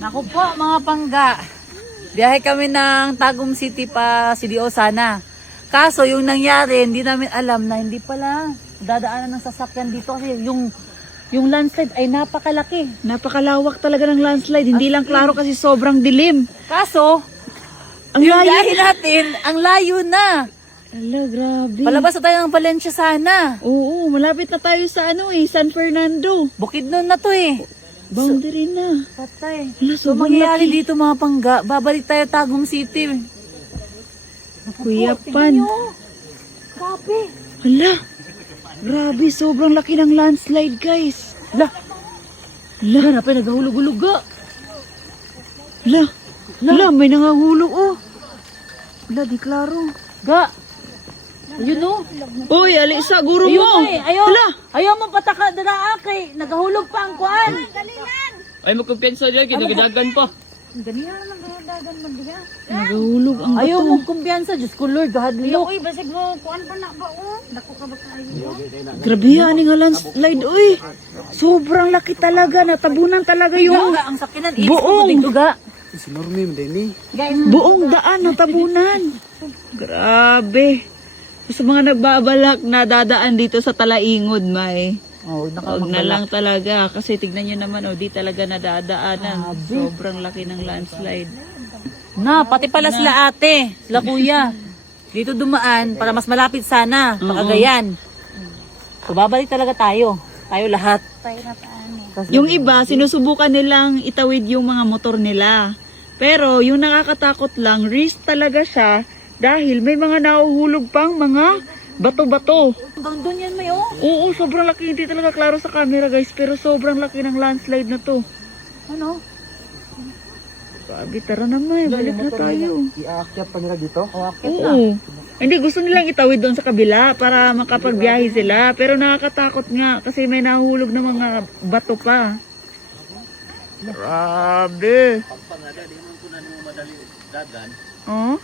Naku po mga pangga, biyahe kami ng Tagum City pa CDO sana. Kaso yung nangyari, hindi namin alam na hindi pala dadaanan ng sasakyan dito kasi yung landslide ay napakalaki. Napakalawak talaga ng landslide. Hindi lang klaro kasi sobrang dilim. Kaso, Ang yung layo. biyahe natin, ang layo na. Ala, grabe. Palabas na tayo ng Valencia sana. Oo, malapit na tayo sa San Fernando. Bukidnon na to eh. Boundary na. Patay. Ala, So sobrang mangyayari laki. dito mga pangga, babalik tayo Tagum City. Kuya Tingnan Pan. nyo. Grabe. Ala, grabe. Sobrang laki ng landslide, guys. Lah, hanap ay naghahulog-hulog ga. Ala, may nangahulog, oh. Ala, di klaro. Ga. Ayun o. Uy, Alisa, guro Ayun mo. ay, ayaw. Ala, Ayaw mo pataka dala kay nagahulog pa ang kuan. Ay, magkumpiyansa dyan, kinagadagan pa. Ganiya lang ang dagan man diha. nagahulog ang Ayaw bato. mo kumpiyansa, Diyos ko Lord, gahadlok. Uy, basig mo, kuan pa na ba, oh? Dako ka ba kayo? Grabe yan, nga landslide, uy. Sobrang laki talaga. Natabunan talaga yung Ga, ang sakinan, buong. dito ga. buong daan. Natabunan. Grabe. Sa mga nagbabalak na dadaan dito sa Talaingod, may. Oh, Huwag na lang talaga. Kasi tignan nyo naman, oh, di talaga nadadaanan. Sobrang laki ng landslide. Na, pati pala sila ate, sila kuya. Dito dumaan para mas malapit sana, Pakagayan. So babalik talaga tayo. Tayo lahat. Tayo na paano? Yung iba, sinusubukan nilang itawid yung mga motor nila. Pero yung nakakatakot lang, risk talaga siya dahil may mga nahuhulog pang mga bato-bato. Hanggang doon yan may oh. Oo, sobrang laki. Hindi talaga klaro sa camera, guys. Pero sobrang laki ng landslide na to. Ano? Grabe, tara naman. Balik na tayo. Iaakyat pa nila dito? Oh, akit na. Oo. Hindi, gusto nilang itawid doon sa kabila para makapagbiyahe sila. Pero nakakatakot nga kasi may nahulog na mga bato pa. Grabe. Oh?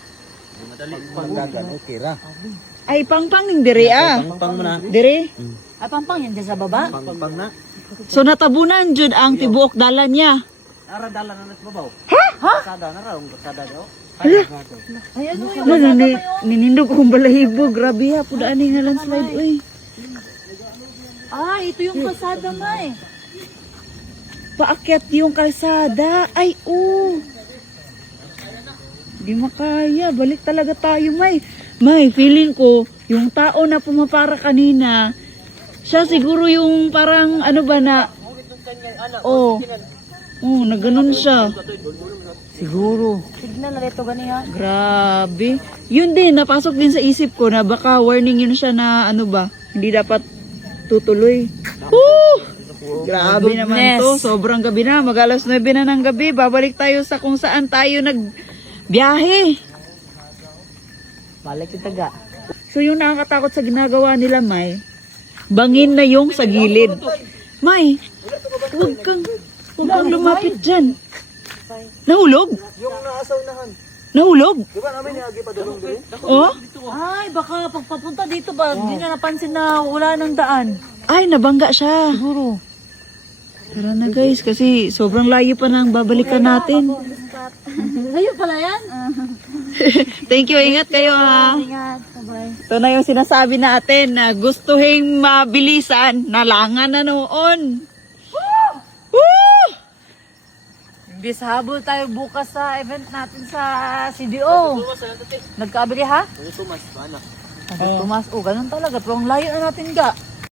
Pangdagan, okay ra. Ay, pangpang ning dire ah. Pang mo na. Dire. Ay, pampang yan dyan sa baba. Pang na. So natabunan jud ang tibuok dalan niya. Naradala na nagbabaw. Ha? Kasada na raw, kasada daw. Ay, ano yun? Wala ni ninindog kong balahibo. Grabe ha, pudaan nga landslide uy. Ah, ito yung kalsada may. Paakyat yung kalsada. Ay, oh. Di makaya. Balik talaga tayo, May. May, feeling ko, yung tao na pumapara kanina, siya siguro yung parang, ano ba na, oh, na ganun siya. Siguro. Signal na dito ganiha. Grabe. Yun din, napasok din sa isip ko na baka warning yun siya na, ano ba, hindi dapat tutuloy. Woo! Grabe naman to. Sobrang gabi na. Mag-alas 9 na ng gabi. Babalik tayo sa kung saan tayo nagbiyahe. Balik yung taga. So yung nakakatakot sa ginagawa nila, May, bangin na yung sa gilid. May, huwag kang lumapit dyan. Nahulog? Yung naasawnahan. Nahulog? Di ba namin niagi pa dalong dito? Oh? Ay, baka pagpapunta dito ba, hindi na napansin na wala ng daan. Ay, nabangga siya. Siguro. Tara na guys, kasi sobrang layo pa nang babalikan natin. Ayun pala yan. Thank you, ingat kayo ha. Ingat. Bye-bye. Ito na yung sinasabi natin na gustuhin mabilisan, nalangan na noon. Woo! Imbis habol tayo bukas sa event natin sa CDO. Nagkaabili ha? Tumas, anak. Tumas. Oh, ganun talaga. Pero ang layo na natin ga.